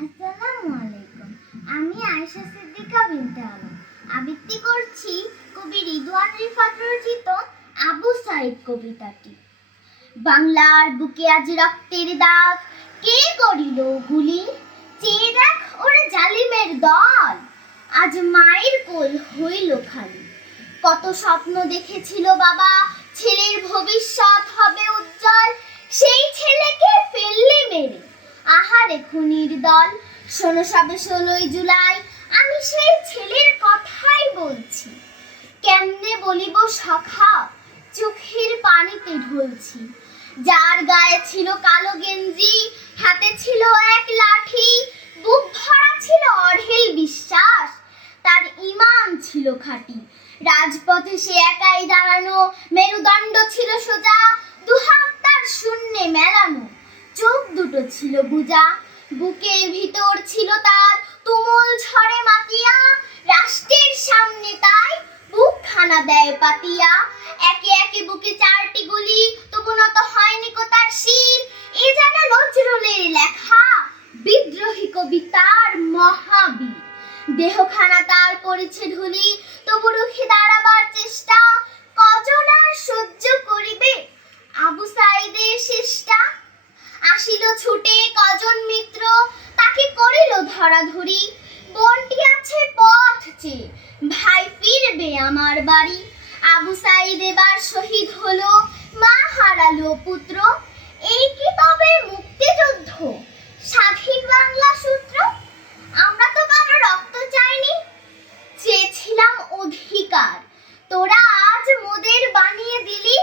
আসসালামু আলাইকুম। আমি আয়েশা সিদ্দিকা বিনতে আলম। আবৃত্তি করছি কবি রিদওয়ান রিফাত রচিত আবু সাইদ কবিতাটি। বাংলার বুকে আজ রক্তের দাগ। কে করিল গুলি? চেয়ে দেখ ওরে জালিমের দল। আজ মায়ের কোল হইল খালি। কত স্বপ্ন দেখেছিল বাবা। ছেলের ভবিষ্যৎ হবে উজ্জ্বল। সেই ছেলেকে আহারে খুনির দল। শোনো সবে ষোলোই জুলাই, আমি সেই ছেলের কথাই বলছি। কেমনে বলিব সখা? চোখের পানিতে ঢলছি। যার গায়ে ছিল কালো গেঞ্জি, হাতে ছিল এক লাঠি, বুক ভরা ছিল অঢেল বিশ্বাস। তার ইমান ছিল খাঁটি। রাজপথে সে একাই দাঁড়ানো, মেরুদণ্ড ছিল সোজা, দুহাত তার শূন্যে মেলানো। চোখ দুটো ছিল বুজা বুকের ভিতর ছিল তার তুমুল ঝড়ে মাতিয়া। রাষ্ট্রের সামনে তাই বুক খানা দেয় পাতিয়া। একে একে বুকে চারটি গুলি তবু নত হয়নি কো তার শির। এ যেন নজরুলের লেখা, বিদ্রোহী কবিতার মহাবীর। দেহখানা তার করেছে ঢুলি ছুটে কজন মিত্র? তাকে করিল ধরাধরি। বন্টি আছে পথ চেয়ে ভাই ফিরবে আমার বাড়ি। আবু সাইদ এবার শহীদ হলো, মা হারালো পুত্র। এই কি তবে মুক্তিযুদ্ধ? স্বাধীন বাংলা সূত্র? আমরা তো কারও রক্ত চাইনি। চেয়েছিলাম অধিকার। তোরা আজ মোদের বানিয়ে দিলি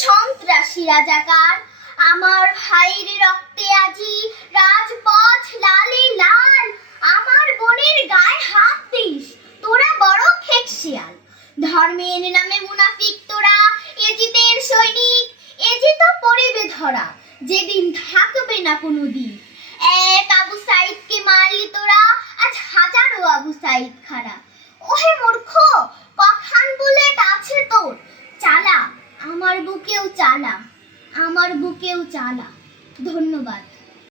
সন্ত্রাসী রাজাকার। আমার ভাইয়ের রক্তে আজি রাজপথ লালে লাল আমার বোনের গায়ে হাত দিস তোরা বড় খেকশিয়াল ধর্মের নামে মুনাফিক তোরা এজিতের সৈনিক এজিত পরিবে ধরা, যেদিন থাকবে না কোনো দিন। এক আবু সাইদকে মারলি তোরা, আজ হাজারো আবু সাইদ খারা। ওহে মূর্খ, কখান বুলেট আছে তোর? চালা, আমার বুকেও চালা, আমার বুকেও চালা। ধন্যবাদ।